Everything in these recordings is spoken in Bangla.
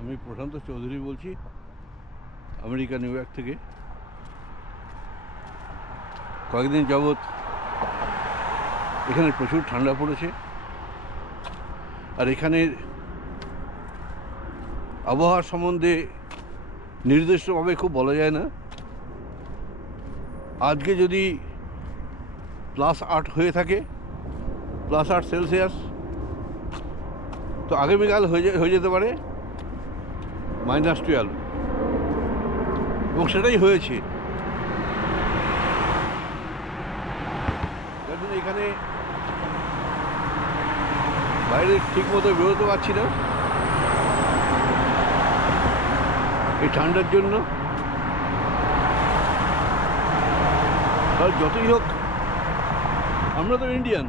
আমি প্রশান্ত চৌধুরী বলছি, আমেরিকা, নিউ ইয়র্ক থেকে। কয়েকদিন যাবৎ এখানে প্রচুর ঠান্ডা পড়েছে। আর এখানের আবহাওয়া সম্বন্ধে নির্দিষ্টভাবে খুব বলা যায় না। আজকে যদি প্লাস আট হয়ে থাকে, প্লাস আট সেলসিয়াস, তো আগামীকাল হয়ে হয়ে যেতে পারে। মাইনাস টুয়েলভ এবং সেটাই হয়েছে। এখানে বাইরে ঠিক মতো বেরোতে পারছি না। এই ঠান্ডার জন্য। যতই হোক, আমরা তো ইন্ডিয়ান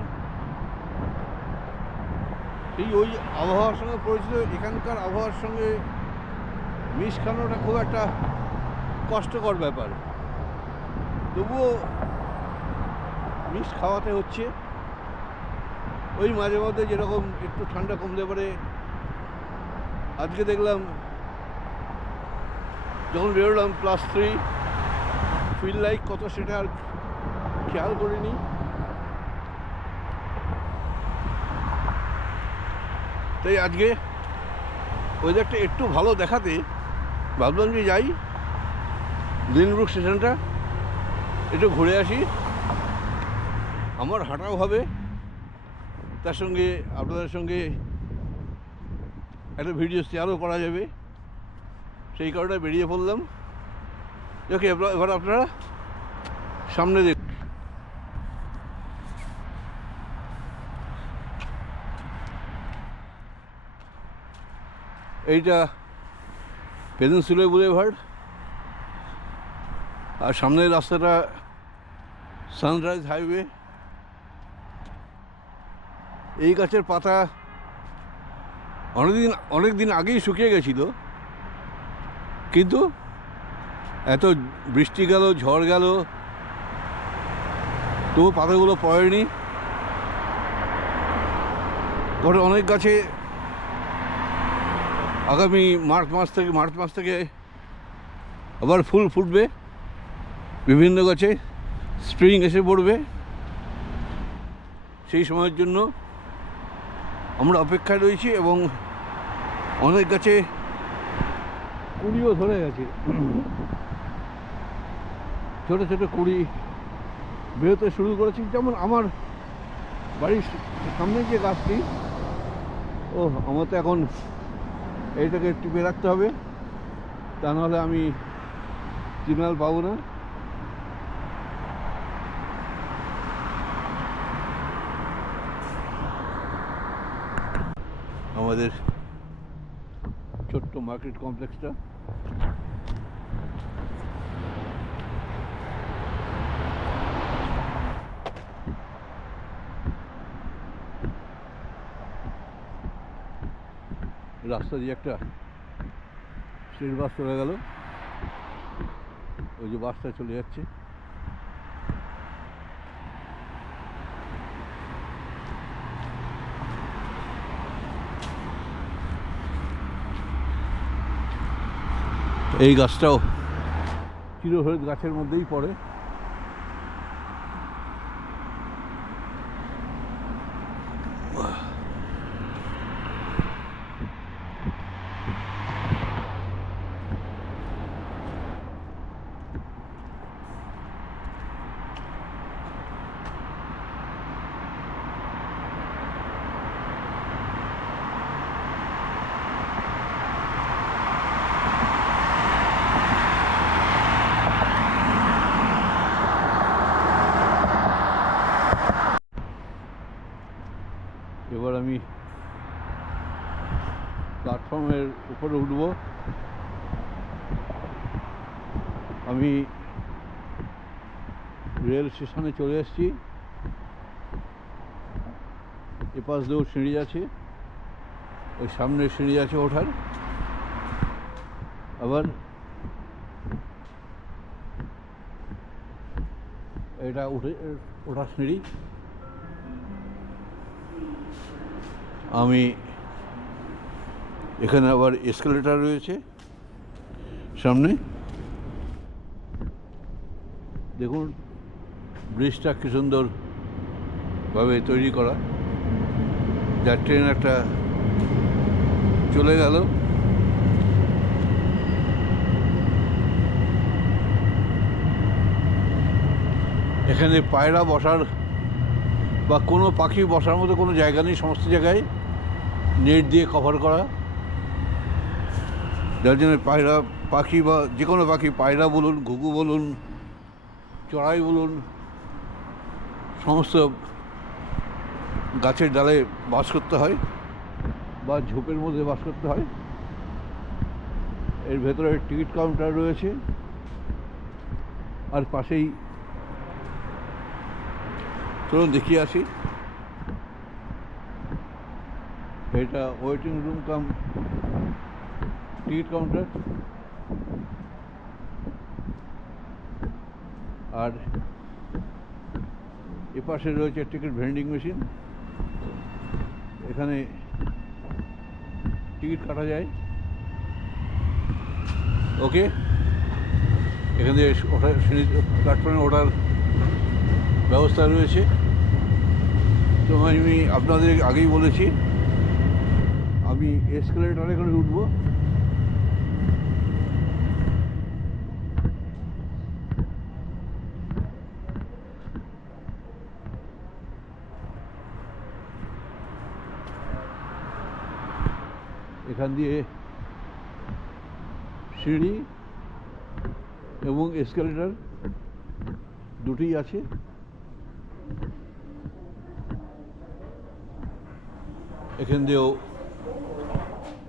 এই ওই আবহাওয়ার সঙ্গে পরিচিত, এখানকার আবহাওয়ার সঙ্গে মিশ খানোটা খুব একটা কষ্টকর ব্যাপার। তবুও মিশ খাওয়াতে হচ্ছে। ওই মাঝে মধ্যে যেরকম একটু ঠান্ডা কমতে পারে। আজকে দেখলাম যখন বেরোলাম প্লাস থ্রি ফিল লাইক কত সেটা আর খেয়াল করিনি। তাই আজকে ওয়েদারটা একটু ভালো দেখাতে ভাবলাম যে যাই দিনব্রুক স্টেশনটা, একটু ঘুরে আসি। আমার হাঁটাও হবে। তার সঙ্গে আপনাদের সঙ্গে একটা ভিডিও শেয়ারও করা যাবে। সেই কারণে বেরিয়ে পড়লাম। ওকে এবার আপনারা সামনে দেখ এইটা পেনিনসুলে বুলেভার্ড আর সামনের রাস্তাটা সানরাইজ হাইওয়ে এই গাছের পাতা অনেকদিন অনেক দিন আগেই শুকিয়ে গেছিল। কিন্তু এত বৃষ্টি গেল, ঝড় গেল, তবু পাতাগুলো পড়েনি। ঘরে অনেক গাছে আগামী মার্চ মাস থেকে মার্চ মাস থেকে আবার ফুল ফুটবে, বিভিন্ন গাছে স্প্রিং এসে পড়বে। সেই সময়ের জন্য আমরা অপেক্ষায় রয়েছি এবং অনেক গাছে কুড়িও ধরে গেছে। ছোট ছোট কুড়ি বেরোতে শুরু করেছি। যেমন আমার বাড়ির সামনে যে গাছটি ও আমার তো এখন এইটাকে টিপে রাখতে হবে। তা নাহলে আমি সিগন্যাল পাবো না। আমাদের ছোট্ট মার্কেট কমপ্লেক্সটা রাস্তা দিয়ে একটা স্টেট বাস চলে গেল। ওই যে বাসটা চলে যাচ্ছে। এই গাছটাও চিরহরিত গাছের মধ্যেই পড়ে এবার আমি প্ল্যাটফর্মের উপরে উঠব। আমি রেল স্টেশনে চলে এসেছি। এপাশ দিয়েও সিঁড়ি আছে। ওই সামনে সিঁড়ি আছে ওঠার। আবার এটা উঠে, ওঠার সিঁড়ি। আমি এখানে আবার এসকেলেটার রয়েছে। সামনে। দেখুন, ব্রিজটা কি সুন্দরভাবে তৈরি করা। যার ট্রেন একটা চলে গেল। এখানে পায়রা বসার বা কোনো পাখি বসার মতো কোনো জায়গা নেই, সমস্ত জায়গায় নেট দিয়ে কভার করা। যার জন্য পায়রা, পাখি বা যে কোনো পাখি, পায়রা বলুন, ঘুঘু বলুন, চড়াই বলুন, সমস্ত গাছের ডালে বাস করতে হয় বা ঝোপের মধ্যে বাস করতে হয়। এর ভেতরে টিকিট কাউন্টার রয়েছে। আর পাশেই চলুন দেখিয়ে আসি। এটা waiting room cum ticket counter আর এপাশে রয়েছে টিকিট ভেন্ডিং মেশিন এখানে টিকিট কাটা যায়। ওকে এখান থেকে প্ল্যাটফর্মে ওঠার ব্যবস্থা রয়েছে। তো আমি আপনাদের আগেই বলেছি, আমি এসকেলেটারে করে উঠবো। এখান দিয়ে সিঁড়ি এবং এসকেলেটার দুটোই আছে। এখান দিয়েও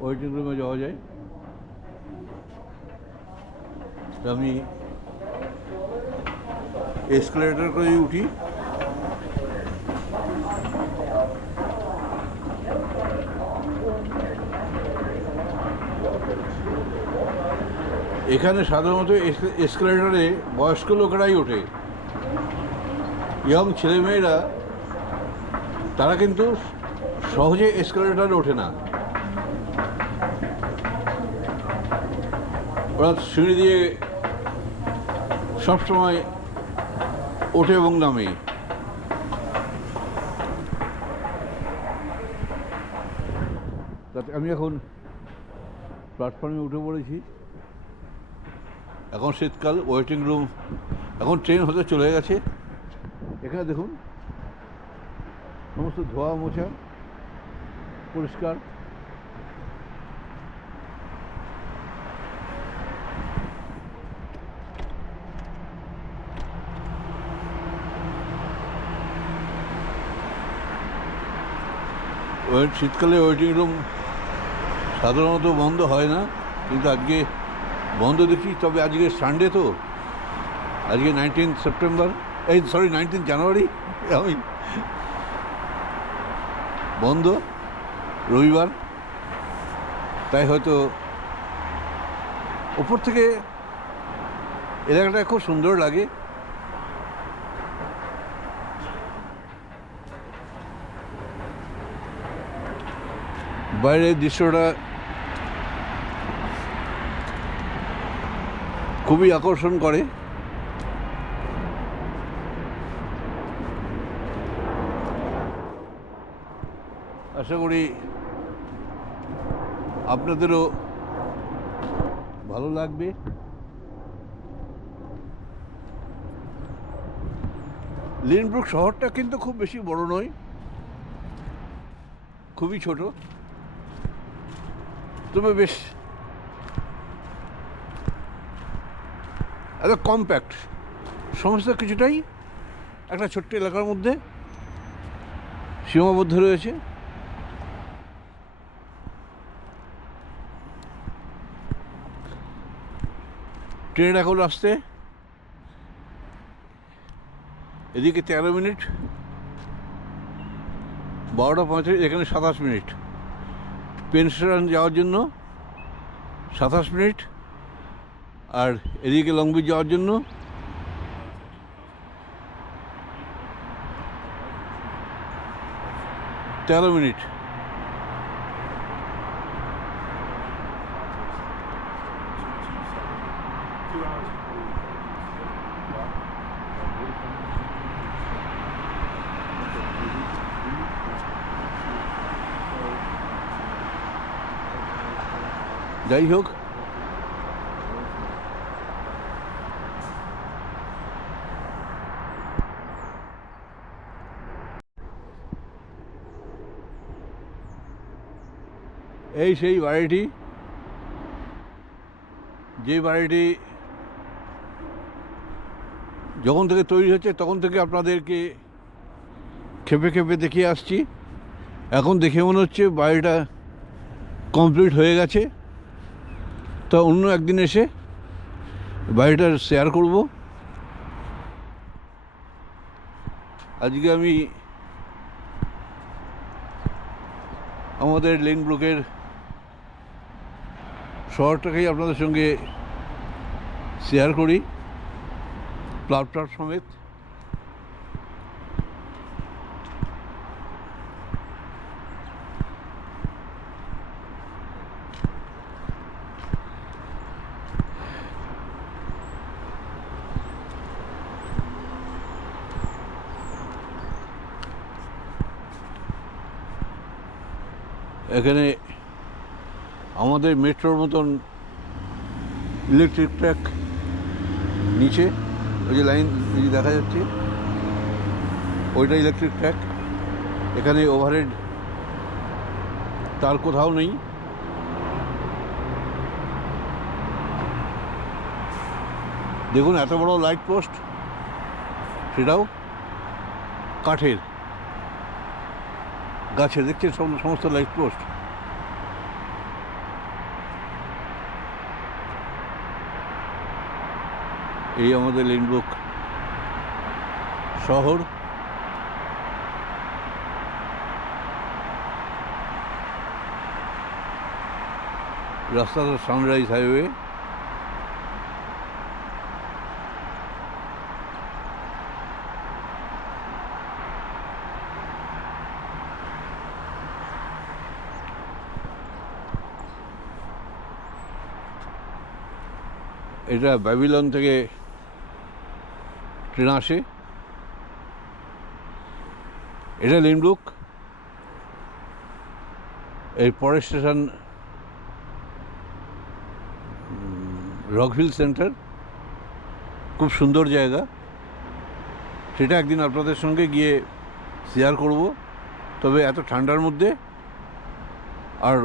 ওয়েটিং রুমে যাওয়া যায়। আমি এসকেলেটার করে উঠি। এখানে সাধারণত এস- এসকেলেটারে বয়স্ক লোকেরাই ওঠে। ইয়ং ছেলেমেয়েরা, তারা কিন্তু সহজে এসকেলেটারে ওঠে না। ওরা সিঁড়ি দিয়ে সবসময় ওঠে এবং নামে। আমি এখন প্ল্যাটফর্মে উঠে পড়েছি। এখন শীতকাল ওয়েটিং রুম এখন ট্রেন হতে চলে গেছে। এখানে দেখুন, সমস্ত ধোয়া মোছা পরিষ্কার। শীতকালে ওয়েটিং রুম সাধারণত বন্ধ হয় না, কিন্তু আজকে বন্ধ দেখি, তবে আজকে সানডে তো। আজকে নাইনটিন সেপ্টেম্বর এই সরি নাইনটিন জানুয়ারি আমি বন্ধ, রবিবার। তাই হয়তো ওপর থেকে এলাকাটা খুব সুন্দর লাগে। বাইরের দৃশ্যটা খুবই আকর্ষণ করে। আশা করি আপনাদেরও ভালো লাগবে। লিনব্রুক শহরটা কিন্তু খুব বেশি বড় নয়, খুবই ছোট। তবে বেশ এত কম্প্যাক্ট সমস্ত কিছুটাই একটা ছোট্ট এলাকার মধ্যে সীমাবদ্ধ রয়েছে। ট্রেন এখন আসতে এদিকে তেরো মিনিট, বারোটা পঁয়ত্রিশ এখানে সাতাশ মিনিট। পেন স্টেশন যাওয়ার জন্য সাতাশ মিনিট। আর এদিকে লং বিচ যাওয়ার জন্য? তেরো মিনিট। যাই হোক এই সেই বাড়িটি, যে বাড়িটি যখন থেকে তৈরি হচ্ছে, তখন থেকে আপনাদেরকে খেপে খেপে দেখিয়ে আসছি। এখন দেখে মনে হচ্ছে বাড়িটা কমপ্লিট হয়ে গেছে। তা অন্য একদিন এসে বাড়িটা শেয়ার করব। আজকে আমি আমাদের লেনব্রুকের শহরটাকেই আপনাদের সঙ্গে শেয়ার করি প্লাবটার সমেত এখানে আমাদের মেট্রোর মতন ইলেকট্রিক ট্র্যাক নিচে, ওই যে লাইন দেখা যাচ্ছে, ওইটা ইলেকট্রিক ট্র্যাক এখানে ওভারহেড তার কোথাও নেই। দেখুন এত বড় লাইট পোস্ট সেটাও কাঠের। গাছে দেখছেন সম- সমস্ত লাইট পোস্ট এই আমাদের লিনবুক শহর। রাস্তাটা সানরাইজ হাইওয়ে এটা ব্যাবিলন থেকে ট্রেন আসে এটা লিনব্রুক এর পরের স্টেশন রকভিল সেন্টার। খুব সুন্দর জায়গা। সেটা একদিন আপনাদের সঙ্গে গিয়ে শেয়ার করব। তবে এত ঠান্ডার মধ্যে আর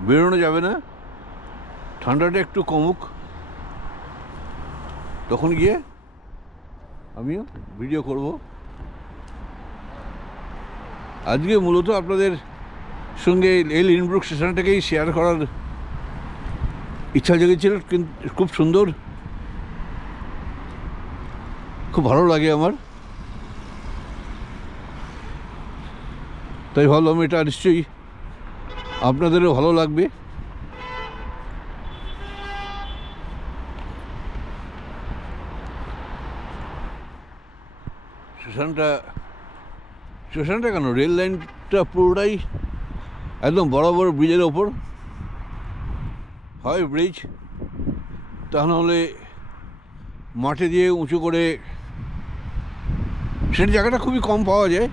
বেরোনো যাবে না। ঠান্ডাটা একটু কমুক। তখন গিয়ে আমিও ভিডিও করব। আজকে মূলত আপনাদের সঙ্গে এই লিনব্রুক স্টেশনটাকেই শেয়ার করার ইচ্ছা জেগেছিল, কিন্তু খুব সুন্দর। খুব ভালো লাগে আমার। তাই ভাবলাম এটা নিশ্চয়ই আপনাদেরও ভালো লাগবে। স্টেশনটা স্টেশনটা কেন? রেল লাইনটা পুরোটাই একদম বড় বড় ব্রিজের ওপর। হয় ব্রিজ তা নাহলে মাঠে দিয়ে উঁচু করে সেটা জায়গাটা খুবই কম পাওয়া যায়।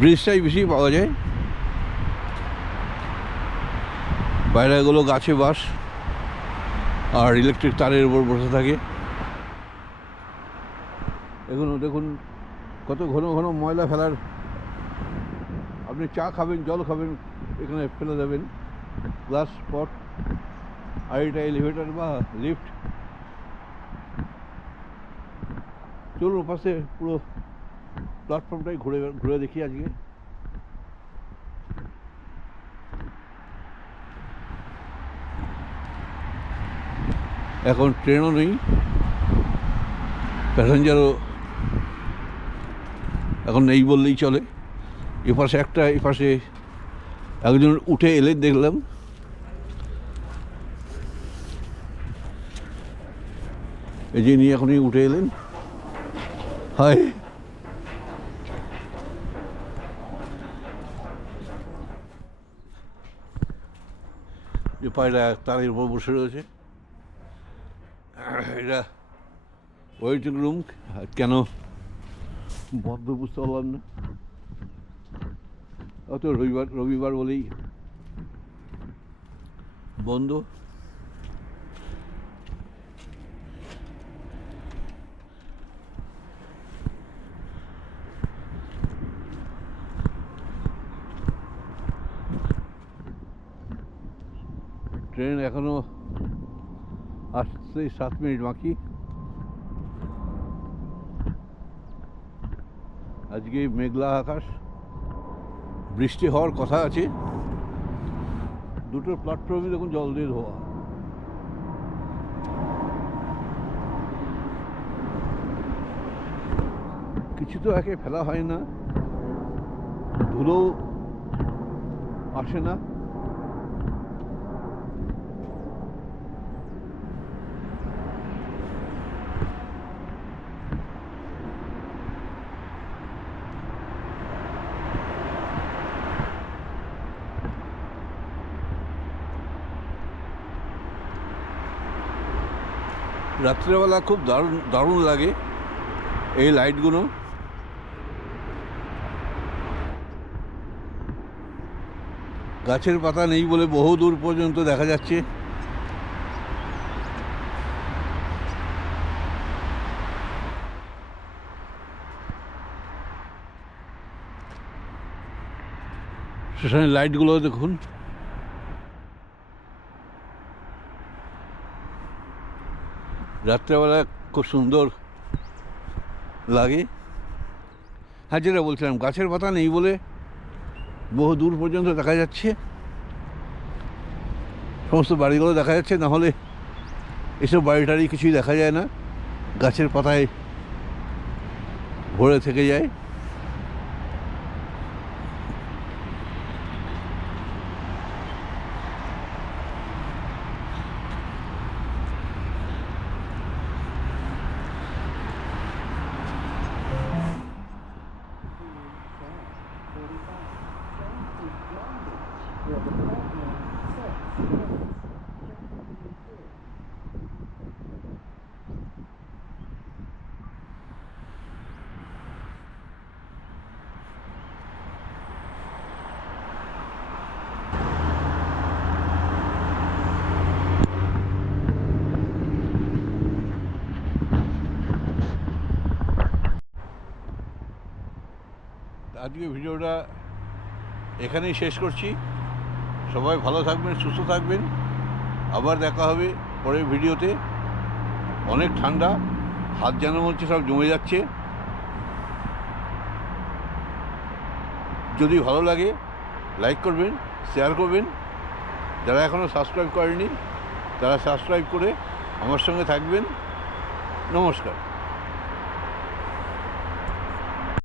ব্রিজটাই বেশি পাওয়া যায়। বাইরেগুলো গাছে বাস, আর ইলেকট্রিক তারের উপর বসে থাকে। এগুলো দেখুন, কত ঘন ঘন ময়লা ফেলার। আপনি চা খাবেন, জল খাবেন, এখানে ফেলে দেবেন। গ্লাস স্পট আর এটা এলিভেটার বা লিফট চলুন পাশে পুরো প্ল্যাটফর্মটাই ঘুরে ঘুরে দেখি আজকে। এখন ট্রেনও নেই। প্যাসেঞ্জারও এখন নেই বললেই চলে। এপাশে একটা, এপাশে একজন উঠে এলে দেখলাম। এই যে নিয়ে এখনই উঠে এলেন। হাই যে পায়রা তারের উপর বসে রয়েছে। এটা ওয়েটিং রুম কেন বদ্ধ বুঝতে পারলাম না অত রবিবার রবিবার বলেই বন্ধ। ট্রেন এখনও আসতে সাত মিনিট বাকি। আজকে মেঘলা আকাশ, বৃষ্টি হওয়ার কথা আছে। দুটো প্ল্যাটফর্মে দেখুন জল দিয়ে ধোয়া। কিছু তো একে ফেলা হয় না ধুলো আসে না। রাত্রেবেলা খুব দারুণ দারুণ লাগে এই লাইটগুলো। গাছের পাতা নেই বলে বহু দূর পর্যন্ত দেখা যাচ্ছে। স্টেশনের লাইটগুলো দেখুন। রাত্রেবেলা খুব সুন্দর লাগে। হ্যাঁ যেটা বলছিলাম, গাছের পাতা নেই বলে বহু দূর পর্যন্ত দেখা যাচ্ছে। সমস্ত বাড়িগুলো দেখা যাচ্ছে, না হলে এসব বাড়ি টাড়ি কিছুই দেখা যায় না। গাছের পাতায় ভরে থেকে যায়। আজকে ভিডিওটা এখানেই শেষ করছি। সবাই ভালো থাকবেন, সুস্থ থাকবেন। আবার দেখা হবে পরের ভিডিওতে। অনেক ঠান্ডা, হাত যেন হচ্ছে সব জমে যাচ্ছে। যদি ভালো লাগে, লাইক করবেন, শেয়ার করবেন। যারা এখনও সাবস্ক্রাইব করেনি তারা সাবস্ক্রাইব করে আমার সঙ্গে থাকবেন। নমস্কার।